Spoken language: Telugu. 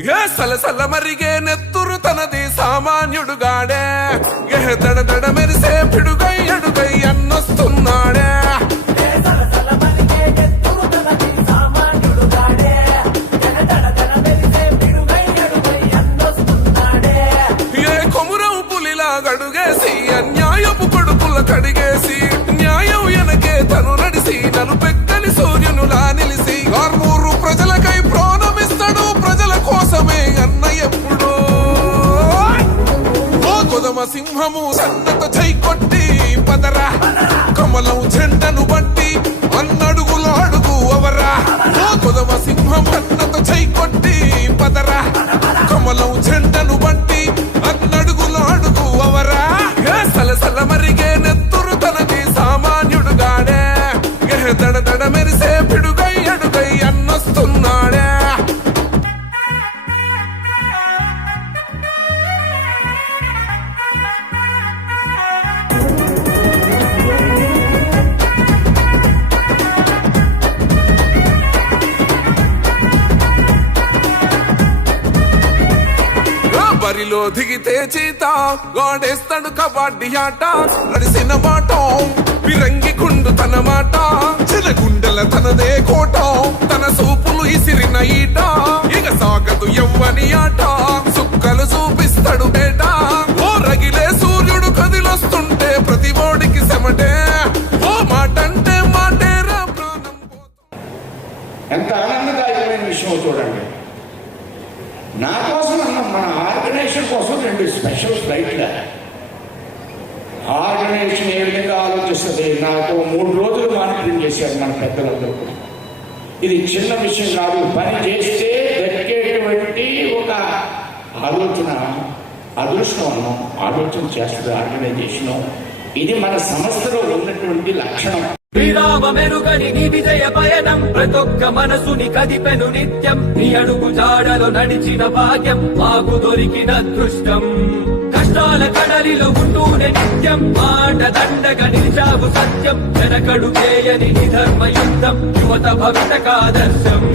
ఏ సలసల మరిగే నెత్తురు తనది సామాన్యుడుగాడే. ఏ దడదడ మెరిసే పిడుగై అడుగై అన్నొస్తున్నాడే. ఏ కొమురం పులిలా గడుగేసి అన్యాయపు ఓ సింహము సన్నత చై కొట్టి పదరా. కమలం చెండను బట్టి అన్నడుగుల అడుగు అవరా. ఓ కొదమ సింహం సన్నత చై కొట్టి పదరా. కమలం చెండను బట్టి అన్నడుగుల అడుగు అవరా. సలసల మరిగే నెత్తురు తనది సామాన్యుడుగాడే ఏ దడ ఆ దిగితే చీత గోడేస్తాడు కబడ్డీ ఆట. నడిసిన మాట విరంగి కుండు తన మాట. చిన్న గుండెల తనదే కోట తన సూపులు ఇసిరిన ఈట. ఇక సాగదు ఎవ్వని ఆట సుక్కలు చూపిస్తాడు బేట ఓ రగిలే సూర్యుడు కదిలొస్తుంటే ప్రతి ఓడికి శమటే. ఓ మాటంటే మాటేరా ప్రాణం ఎంత ఆనందదాయకమైన విషయం చూడండి. నా కోసం అన్న మన ఆర్గనైజేషన్ కోసం రెండు స్పెషల్ ఫ్లైట్లు. ఆర్గనైజేషన్ ఏ విధంగా ఆలోచిస్తుంది? నాకు మూడు రోజులు మానిటరింగ్ చేశారు మన పెద్దలందరూ కూడా. ఇది చిన్న విషయం కాదు పని చేస్తే దక్కేటువంటి ఒక ఆలోచన అదృష్టం అన్నాం ఆలోచన చేస్తుంది ఆర్గనైజేషన్. ఇది మన సంస్థలో ఉన్నటువంటి లక్షణం. శ్రీరామ మెరుగని నీ విజయ పయనం. ప్రతొక్క మనసుని కదిపెను నిత్యం. నీ అడుగు జాడలో నడిచిన భాగ్యం మాకు దొరికిన అదృష్టం. కష్టాల కడలిలో ఉంటూనే నిత్యం. మాట దండగా నిలిచావు సత్యం. వెనకడు చేయని నీ ధర్మ యుద్ధం యువత భవిత కాదర్శం.